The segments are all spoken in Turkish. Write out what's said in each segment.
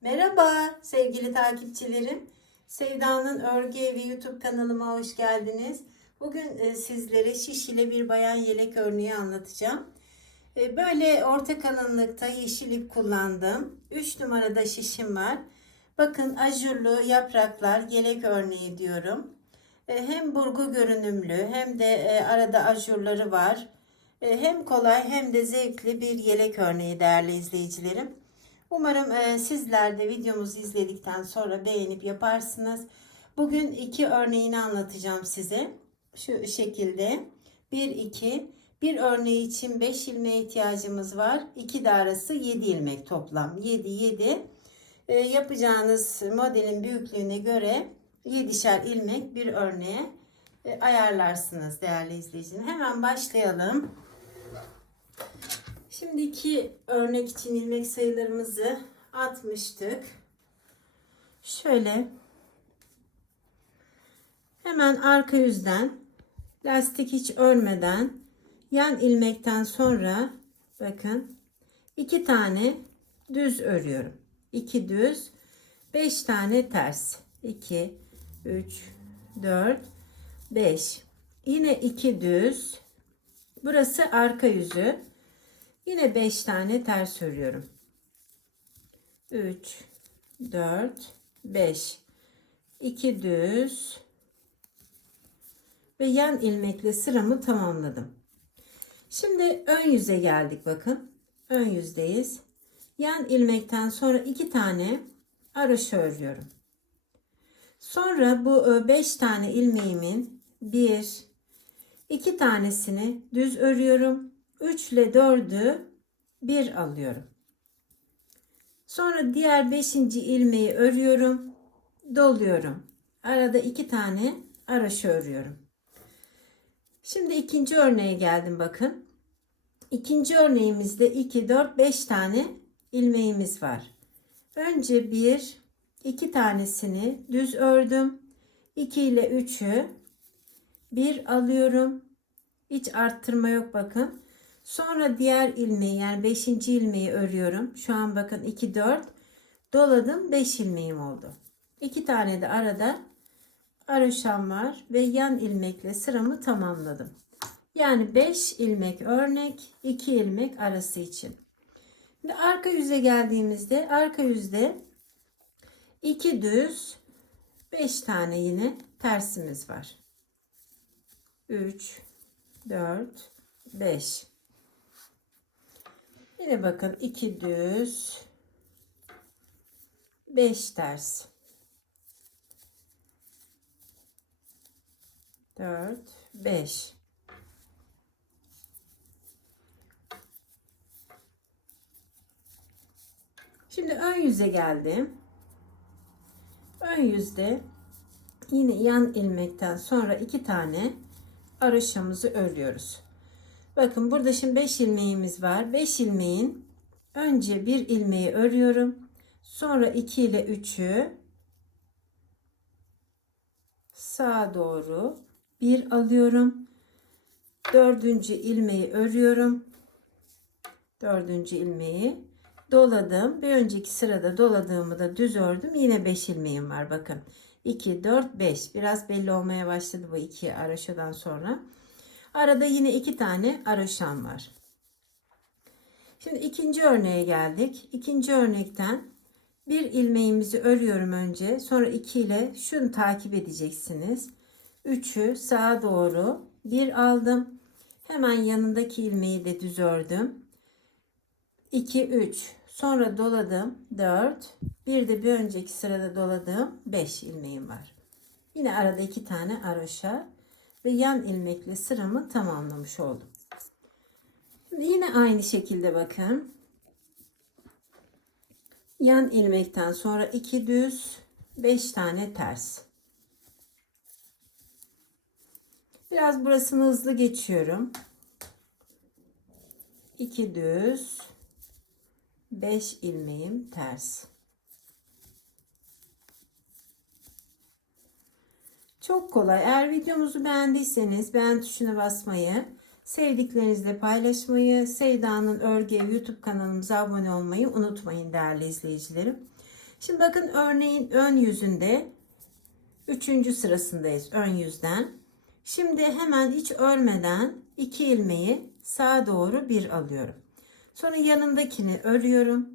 Merhaba sevgili takipçilerim. Sevda'nın Örgü Evi YouTube kanalıma hoş geldiniz. Bugün e, sizlere şiş ile bir bayan yelek örneği anlatacağım. E, Böyle orta kalınlıkta yeşil ip kullandım. 3 numarada şişim var. Bakın ajurlu yapraklar yelek örneği diyorum. E, Hem burgu görünümlü hem de arada ajurları var. Hem kolay hem de zevkli bir yelek örneği değerli izleyicilerim. Umarım e, sizler de videomuzu izledikten sonra beğenip yaparsınız. Bugün iki örneğini anlatacağım size. Şu şekilde. 1 2 bir örneği için 5 ilmeğe ihtiyacımız var. 2 de arası 7 ilmek toplam. 7 7. E, yapacağınız modelin büyüklüğüne göre 7'şer ilmek bir örneğe e, ayarlarsınız değerli izleyiciler. Hemen başlayalım. Şimdi iki örnek için ilmek sayılarımızı atmıştık. Şöyle hemen arka yüzden lastik hiç örmeden yan ilmekten sonra bakın iki tane düz örüyorum. 2 düz 5 tane ters. 2 3 4 5 yine 2 düz burası arka yüzü Yine 5 tane ters örüyorum. 3 4 5 2 düz ve yan ilmekle sıramı tamamladım. Şimdi ön yüze geldik bakın. Ön yüzdeyiz. Yan ilmekten sonra 2 tane araş örüyorum. Sonra bu 5 tane ilmeğimin 1 2 tanesini düz örüyorum. 3 ile 4'ü 1 alıyorum. Sonra diğer 5. ilmeği örüyorum. Doluyorum. Arada 2 tane araş örüyorum. Şimdi ikinci örneğe geldim bakın. İkinci örneğimizde 2, 4, 5 tane ilmeğimiz var. Önce 1, 2 tanesini düz ördüm. 2 ile 3'ü 1 alıyorum. Hiç arttırma yok bakın. Sonra diğer ilmeği yani 5. ilmeği örüyorum. Şu an bakın 2 4 doladım 5 ilmeğim oldu. 2 tane de arada araşam var ve yan ilmekle sıramı tamamladım. Yani 5 ilmek örnek, 2 ilmek arası için. Şimdi arka yüze geldiğimizde arka yüzde 2 düz 5 tane yine tersimiz var. 3 4 5 Yine bakın 2 düz 5 ters 4 5 Şimdi ön yüze geldim. Ön yüzde yine yan ilmekten sonra iki tane araşamızı örüyoruz. Bakın burada şimdi 5 ilmeğimiz var. 5 ilmeğin önce bir ilmeği örüyorum. Sonra 2 ile 3'ü sağa doğru bir alıyorum. Dördüncü ilmeği örüyorum. Dördüncü ilmeği doladım. Bir önceki sırada doladığımı da düz ördüm. Yine 5 ilmeğim var bakın. 2, 4, 5. Biraz belli olmaya başladı bu iki araşadan sonra. Arada yine iki tane araşan var. Şimdi ikinci örneğe geldik. İkinci örnekten bir ilmeğimizi örüyorum önce. Sonra iki ile şunu takip edeceksiniz. Üçü sağa doğru bir aldım. Hemen yanındaki ilmeği de düz ördüm. 2 3 sonra doladım 4 bir de bir önceki sırada doladığım 5 ilmeğim var. Yine arada iki tane aroşa ve yan ilmekle sıramı tamamlamış oldum. Şimdi yine aynı şekilde bakın. Yan ilmekten sonra 2 düz 5 tane ters. Biraz burasını hızlı geçiyorum. 2 düz 5 ilmeğim ters. Çok kolay. Eğer videomuzu beğendiyseniz beğen tuşuna basmayı, sevdiklerinizle paylaşmayı, Sevda'nın Örgü YouTube kanalımıza abone olmayı unutmayın değerli izleyicilerim. Şimdi bakın örneğin ön yüzünde üçüncü sırasındayız ön yüzden. Şimdi hemen hiç örmeden iki ilmeği sağa doğru bir alıyorum. Sonra yanındakini örüyorum.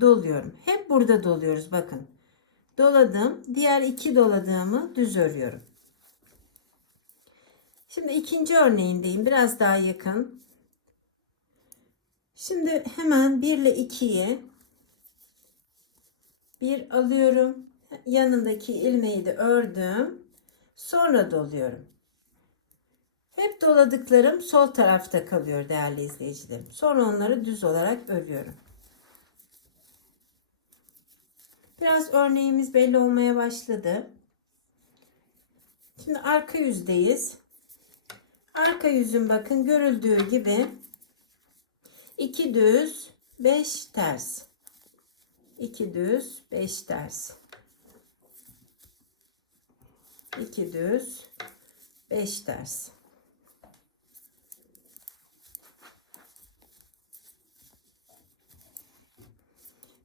Doluyorum. Hep burada doluyoruz bakın. Doladım. Diğer iki doladığımı düz örüyorum. Şimdi ikinci örneğindeyim. Biraz daha yakın. Şimdi hemen 1 ile 2'yi bir alıyorum. Yanındaki ilmeği de ördüm. Sonra doluyorum. Hep doladıklarım sol tarafta kalıyor değerli izleyicilerim. Sonra onları düz olarak örüyorum. Biraz örneğimiz belli olmaya başladı. Şimdi arka yüzdeyiz. Arka yüzün bakın görüldüğü gibi 2 düz 5 ters. 2 düz 5 ters. 2 düz 5 ters.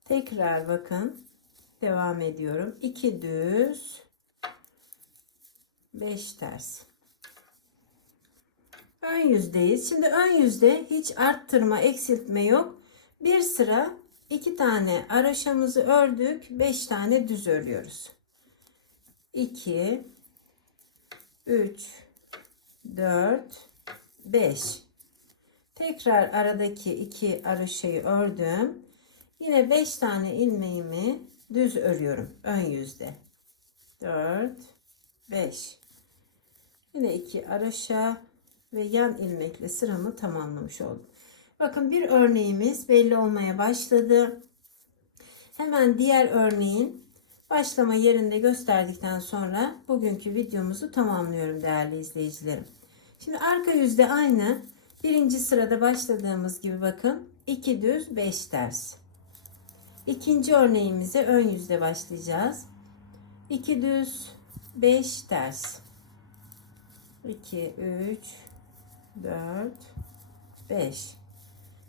Tekrar bakın. Devam ediyorum. 2 düz 5 ters. Ön yüzdeyiz. Şimdi ön yüzde hiç arttırma, eksiltme yok. Bir sıra iki tane araşamızı ördük. 5 tane düz örüyoruz. 2 3 4 5 Tekrar aradaki iki araşayı ördüm. Yine 5 tane ilmeğimi düz örüyorum ön yüzde. 4 5 Yine iki araşa ve yan ilmekle sıramı tamamlamış oldum. Bakın bir örneğimiz belli olmaya başladı. Hemen diğer örneğin başlama yerinde gösterdikten sonra bugünkü videomuzu tamamlıyorum değerli izleyicilerim. Şimdi arka yüzde aynı. Birinci sırada başladığımız gibi bakın 2 düz 5 ters. İkinci örneğimize ön yüzde başlayacağız. 2 düz 5 ters. 2 3 4 5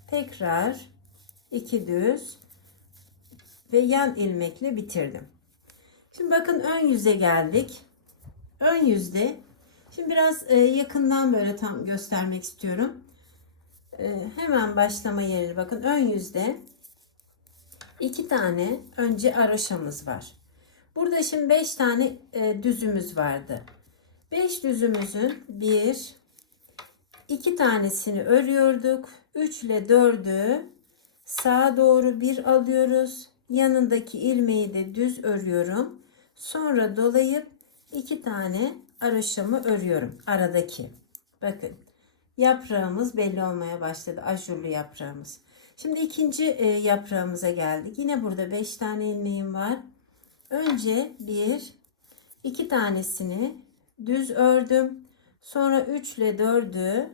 tekrar 2 düz ve yan ilmekle bitirdim. Şimdi bakın ön yüze geldik. Ön yüzde şimdi biraz e, yakından böyle tam göstermek istiyorum. E, hemen başlama yeri bakın ön yüzde iki tane önce araşamız var. Burada şimdi 5 tane e, düzümüz vardı. 5 düzümüzün 1 2 tanesini örüyorduk. 3 ile 4'ü sağa doğru bir alıyoruz. Yanındaki ilmeği de düz örüyorum. Sonra dolayıp iki tane araşamı örüyorum aradaki. Bakın yaprağımız belli olmaya başladı. Ajurlu yaprağımız. Şimdi ikinci e, yaprağımıza geldik. Yine burada 5 tane ilmeğim var. Önce bir iki tanesini düz ördüm. Sonra 3 ile 4'ü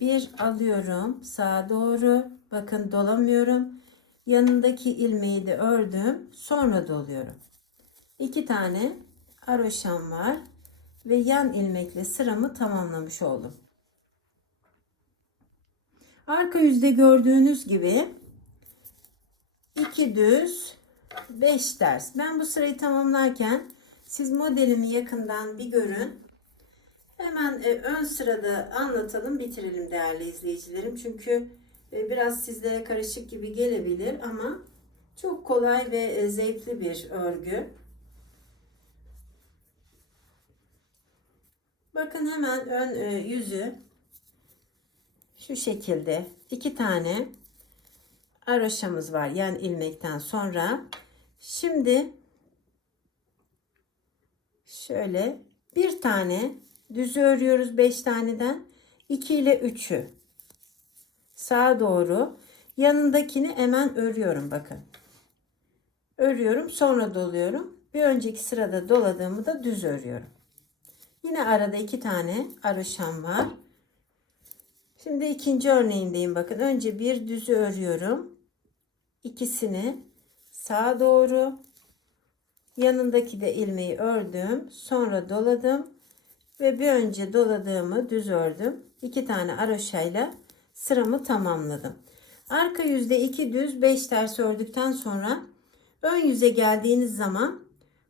bir alıyorum sağa doğru. Bakın dolamıyorum. Yanındaki ilmeği de ördüm. Sonra doluyorum. İki tane aroşam var ve yan ilmekle sıramı tamamlamış oldum. Arka yüzde gördüğünüz gibi iki düz 5 ters. Ben bu sırayı tamamlarken siz modelimi yakından bir görün. Hemen e, ön sırada anlatalım, bitirelim değerli izleyicilerim. Çünkü e, biraz sizlere karışık gibi gelebilir ama çok kolay ve e, zevkli bir örgü. Bakın hemen ön e, yüzü şu şekilde iki tane aroşamız var. Yan ilmekten sonra. Şimdi şöyle bir tane düz örüyoruz 5 taneden. 2 ile 3'ü sağa doğru. Yanındakini hemen örüyorum bakın. Örüyorum sonra doluyorum. Bir önceki sırada doladığımı da düz örüyorum. Yine arada iki tane aroşam var şimdi ikinci örneğindeyim bakın önce bir düzü örüyorum ikisini sağa doğru yanındaki de ilmeği ördüm sonra doladım ve bir önce doladığımı düz ördüm. İki tane aroşayla sıramı tamamladım. Arka yüzde iki düz 5 ters ördükten sonra ön yüze geldiğiniz zaman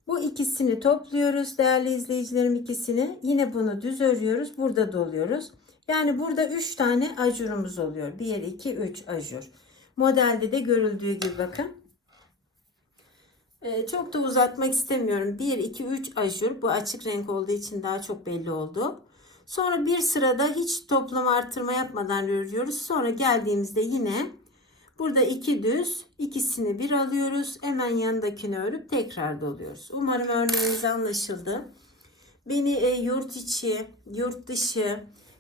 bu ikisini topluyoruz değerli izleyicilerim ikisini. Yine bunu düz örüyoruz. Burada doluyoruz. Yani burada 3 tane ajurumuz oluyor. 1, 2, 3 ajur. Modelde de görüldüğü gibi bakın. Ee, çok da uzatmak istemiyorum. 1, 2, 3 ajur. Bu açık renk olduğu için daha çok belli oldu. Sonra bir sırada hiç toplama artırma yapmadan örüyoruz. Sonra geldiğimizde yine burada iki düz ikisini bir alıyoruz. Hemen yanındakini örüp tekrar doluyoruz. Umarım örneğiniz anlaşıldı. Beni e, yurt içi, yurt dışı